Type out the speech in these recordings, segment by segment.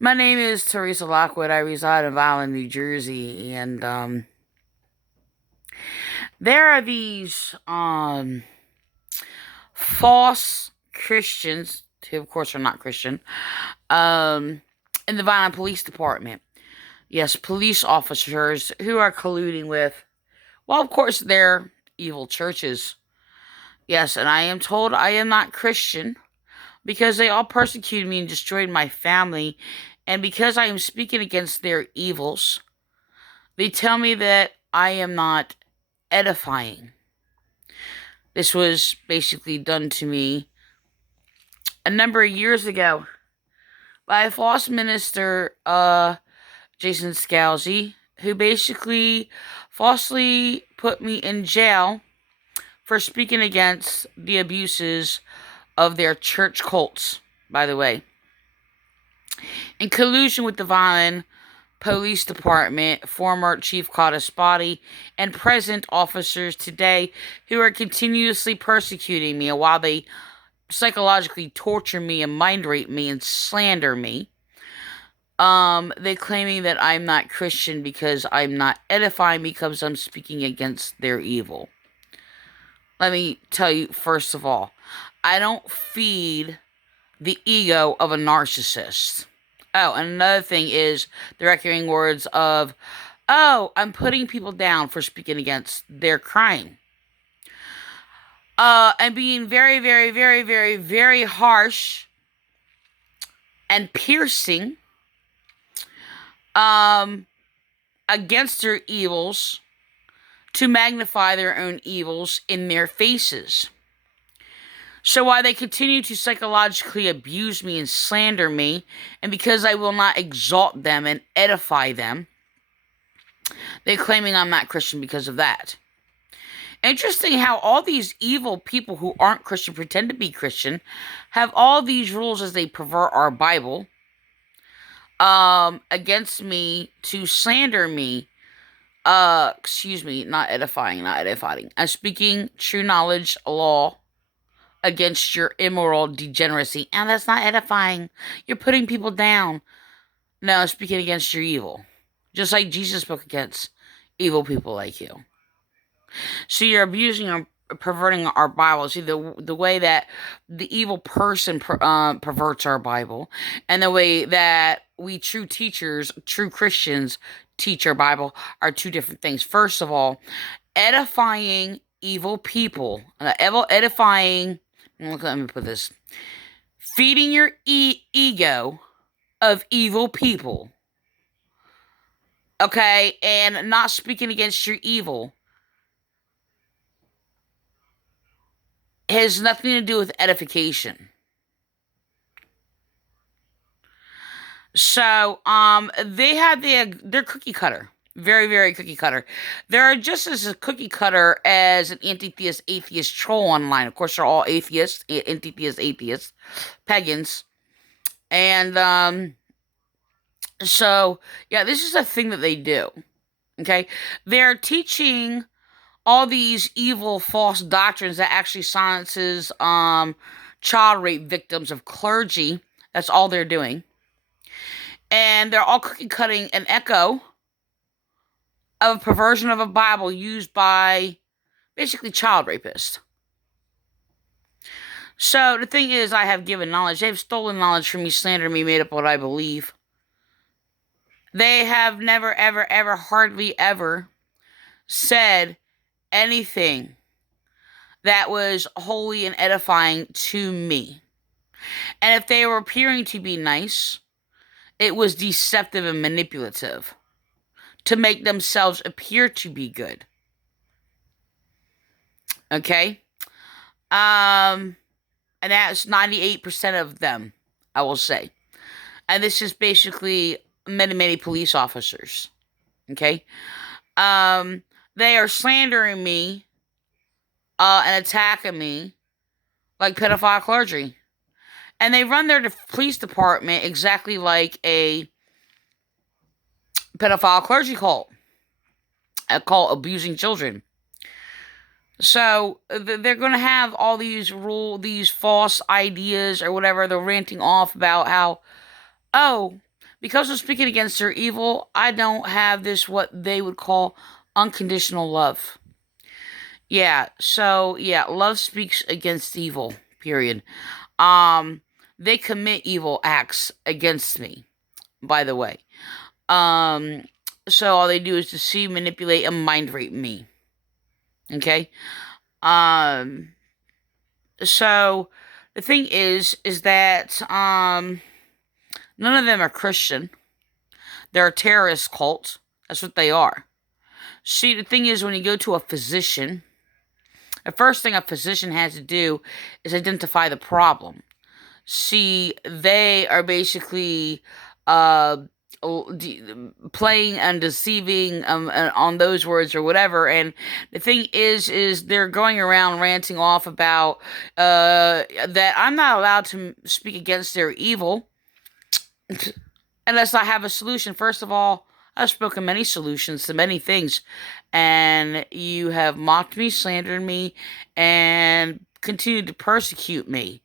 My name is Teresa Lockwood. I reside in Vineland, New Jersey, and there are these false Christians who, of course, are not Christian, um, in the Vineland Police Department. Yes, police officers who are colluding with, well, of course, they're evil churches. Yes, and I am told I am not Christian because they all persecuted me and destroyed my family, and because I am speaking against their evils. They tell me that I am not edifying. This was basically done to me a number of years ago by a false minister, Jason Scalzi, who basically falsely put me in jail for speaking against the abuses of their church cults, by the way, in collusion with the Vineland Police Department, former Chief Codispoti, and present officers today who are continuously persecuting me while they psychologically torture me and mind rape me and slander me. They claiming that I'm not Christian because I'm not edifying because I'm speaking against their evil. Let me tell you, first of all, I don't feed the ego of a narcissist. Oh, and another thing is the recurring words of, oh, I'm putting people down for speaking against their crime. And being very, very, very, very, very harsh and piercing um, against their evils to magnify their own evils in their faces. So while they continue to psychologically abuse me and slander me, and because I will not exalt them and edify them, they're claiming I'm not Christian because of that. Interesting how all these evil people who aren't Christian pretend to be Christian have all these rules as they pervert our Bible against me to slander me. Excuse me, not edifying. I'm speaking true knowledge, law, against your immoral degeneracy. And that's not edifying. You're putting people down. No, speaking against your evil. Just like Jesus spoke against evil people like you. So you're abusing or perverting our Bible. See, the way that the evil person perverts our Bible and the way that we true teachers, true Christians, teach our Bible are two different things. First of all, edifying evil people, edifying, let me put this, feeding your ego of evil people, okay, and not speaking against your evil has nothing to do with edification. So, they had their cookie cutter. Very, very cookie cutter. They're just as a cookie cutter as an anti-theist, atheist troll online. Of course, they're all atheists, anti-theist, atheists, pagans. And, so, yeah, this is a thing that they do. Okay? They're teaching all these evil, false doctrines that actually silences, child rape victims of clergy. That's all they're doing. And they're all cookie cutting an echo of a perversion of a Bible used by basically child rapists. So the thing is, I have given knowledge. They've stolen knowledge from me, slandered me, made up what I believe. They have never, ever, ever, hardly ever said anything that was holy and edifying to me. And if they were appearing to be nice, it was deceptive and manipulative to make themselves appear to be good. Okay? And that's 98% of them, I will say. And this is basically many, many police officers. Okay? They are slandering me and attacking me like pedophile clergy. And they run their police department exactly like a pedophile clergy cult, a cult abusing children. So they're going to have all these false ideas or whatever. They're ranting off about how, oh, because of speaking against their evil, I don't have this, what they would call unconditional love. Yeah, so yeah, love speaks against evil, period. Um, they commit evil acts against me, by the way. Um, so all they do is deceive, manipulate, and mind rape me. Okay? Um, so the thing is that none of them are Christian. They're a terrorist cult. That's what they are. See, the thing is, when you go to a physician, the first thing a physician has to do is identify the problem. See, they are basically uh, playing and deceiving on those words or whatever. And the thing is they're going around ranting off about that I'm not allowed to speak against their evil unless I have a solution. First of all, I've spoken many solutions to many things, and you have mocked me, slandered me, and continued to persecute me.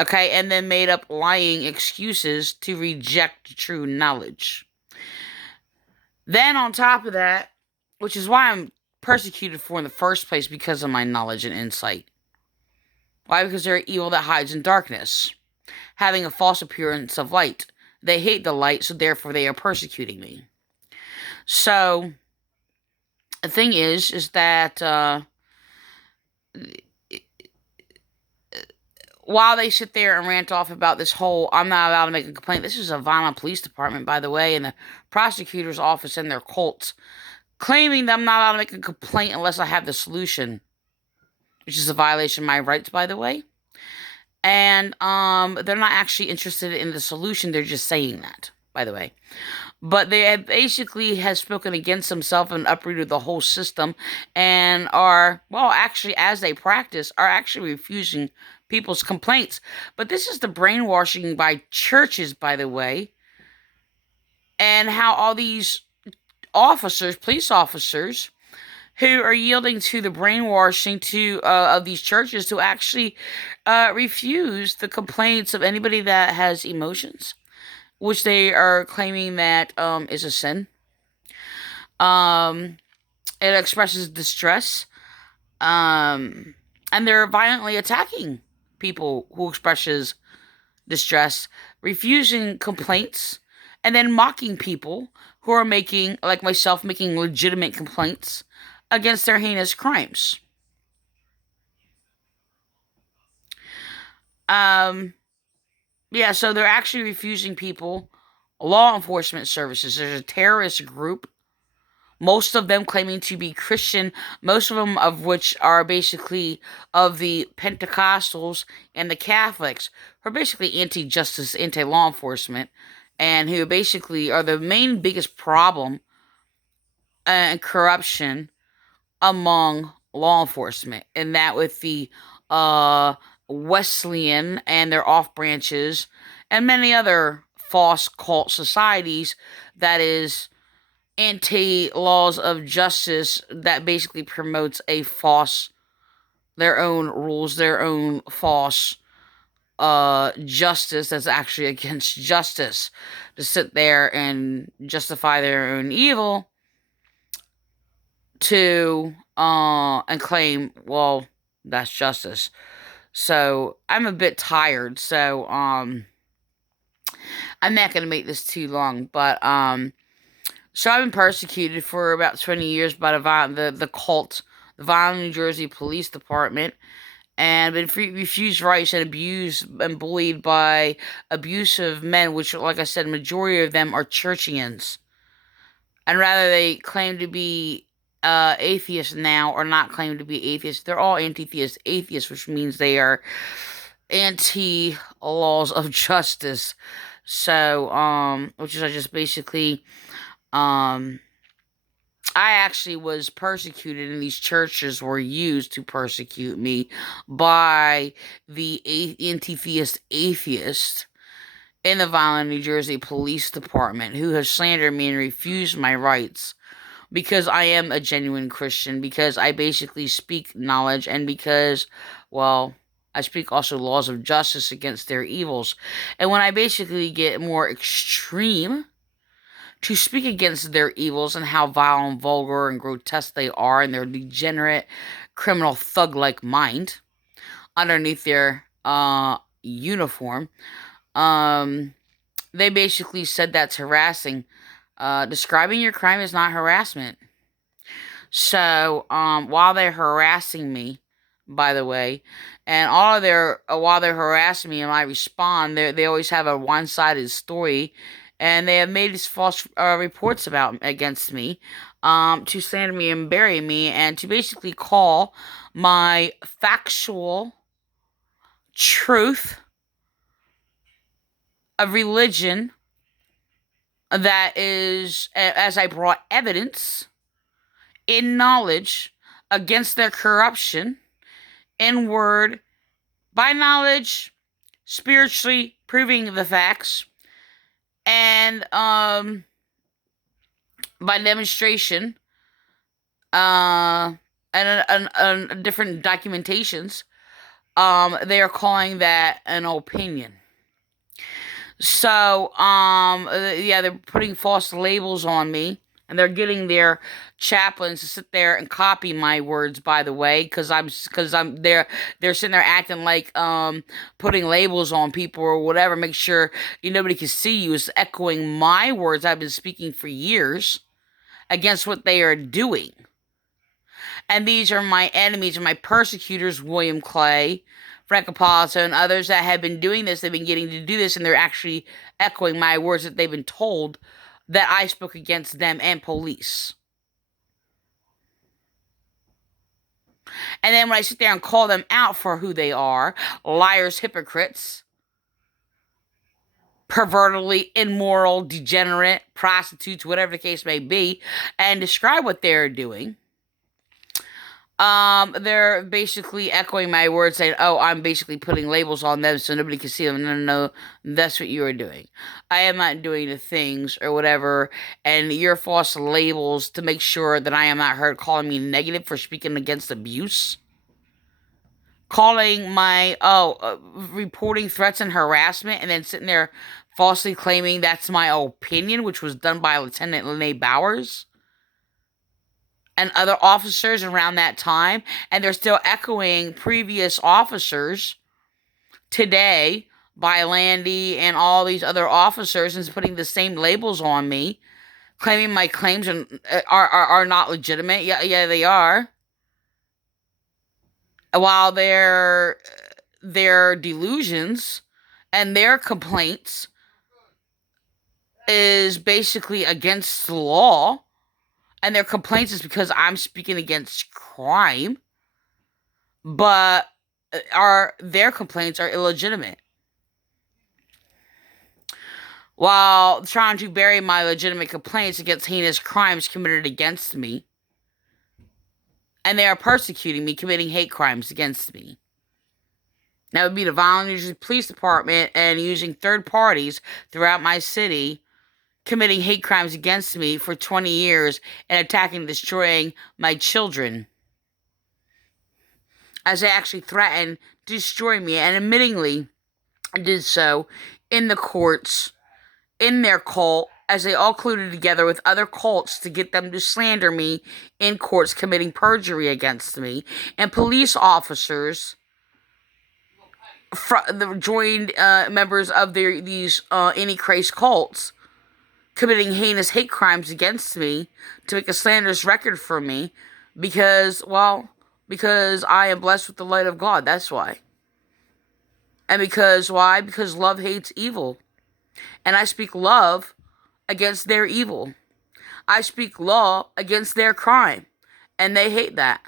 Okay, and then made up lying excuses to reject true knowledge. Then, on top of that, which is why I'm persecuted for in the first place, because of my knowledge and insight. Why? Because they're evil that hides in darkness, having a false appearance of light. They hate the light, so therefore they are persecuting me. So, the thing is that while they sit there and rant off about this whole, I'm not allowed to make a complaint. This is a Vineland Police Department, by the way, and the prosecutor's office and their cults, claiming that I'm not allowed to make a complaint unless I have the solution, which is a violation of my rights, by the way. And they're not actually interested in the solution. They're just saying that, by the way. But they have basically has spoken against themselves and uprooted the whole system, and are, well, actually, as they practice, are actually refusing people's complaints. But this is the brainwashing by churches, by the way, and how all these officers, police officers, who are yielding to the brainwashing of these churches to actually refuse the complaints of anybody that has emotions, which they are claiming that is a sin. It expresses distress, and they're violently attacking people who expresses distress, refusing complaints, and then mocking people who are making, like myself, making legitimate complaints against their heinous crimes. Yeah, so they're actually refusing people law enforcement services. There's a terrorist group, most of them claiming to be Christian, most of them of which are basically of the Pentecostals and the Catholics, who are basically anti-justice, anti-law enforcement, and who basically are the main biggest problem and corruption among law enforcement, and that with the Wesleyan and their off branches and many other false cult societies that is anti-laws of justice, that basically promotes a false, their own rules, their own false justice that's actually against justice, to sit there and justify their own evil to and claim, well, that's justice. So I'm a bit tired, so I'm not gonna make this too long, but so I've been persecuted for about 20 years by the cult, the Vineland, New Jersey Police Department, and been refused rights and abused and bullied by abusive men, which, like I said, majority of them are churchians, and rather they claim to be atheists now, or not claim to be atheists. They're all anti-theist atheists, which means they are anti-laws of justice. So, which is, I just basically, I actually was persecuted, and these churches were used to persecute me by the anti-theist atheists in the Vineland, New Jersey Police Department, who have slandered me and refused my rights, because I am a genuine Christian, because I basically speak knowledge, and because, well, I speak also laws of justice against their evils. And when I basically get more extreme to speak against their evils and how vile and vulgar and grotesque they are and their degenerate, criminal, thug-like mind underneath their uniform, they basically said that's harassing. Describing your crime is not harassment. So, while they're harassing me, by the way, and all of their while they're harassing me and I respond, they always have a one-sided story, and they have made these false reports against me, to slander me and bury me, and to basically call my factual truth of religion that is, as I brought evidence in knowledge against their corruption, in word, by knowledge, spiritually proving the facts, and by demonstration, and different documentations, they are calling that an opinion. So, yeah, they're putting false labels on me, and they're getting their chaplains to sit there and copy my words, by the way, because they're sitting there acting like, putting labels on people or whatever, make sure nobody can see you, is echoing my words I've been speaking for years against what they are doing. And these are my enemies and my persecutors, William Clay, Frank Apollo, and others that have been doing this. They've been getting to do this, and they're actually echoing my words that they've been told that I spoke against them and police. And then when I sit there and call them out for who they are, liars, hypocrites, pervertedly immoral, degenerate, prostitutes, whatever the case may be, and describe what they're doing, they're basically echoing my words, saying, oh, I'm basically putting labels on them so nobody can see them. No, that's what you are doing. I am not doing the things or whatever, and your false labels to make sure that I am not heard, calling me negative for speaking against abuse, calling my, reporting threats and harassment, and then sitting there falsely claiming that's my opinion, which was done by Lieutenant Lene Bowers and other officers around that time, and they're still echoing previous officers today by Landy and all these other officers, and putting the same labels on me, claiming my claims are not legitimate. Yeah, they are. While their delusions and their complaints is basically against the law, and their complaints is because I'm speaking against crime, but their complaints are illegitimate. While trying to bury my legitimate complaints against heinous crimes committed against me, and they are persecuting me, committing hate crimes against me. That would be the Vineland Police Department and using third parties throughout my city, committing hate crimes against me for 20 years and attacking and destroying my children, as they actually threatened to destroy me, and admittingly did so in the courts, in their cult, as they all colluded together with other cults to get them to slander me in courts, committing perjury against me, and police officers joined members of these Antichrist cults, committing heinous hate crimes against me to make a slanderous record for me, because I am blessed with the light of God. That's why. And why? Because love hates evil. And I speak love against their evil. I speak law against their crime. And they hate that.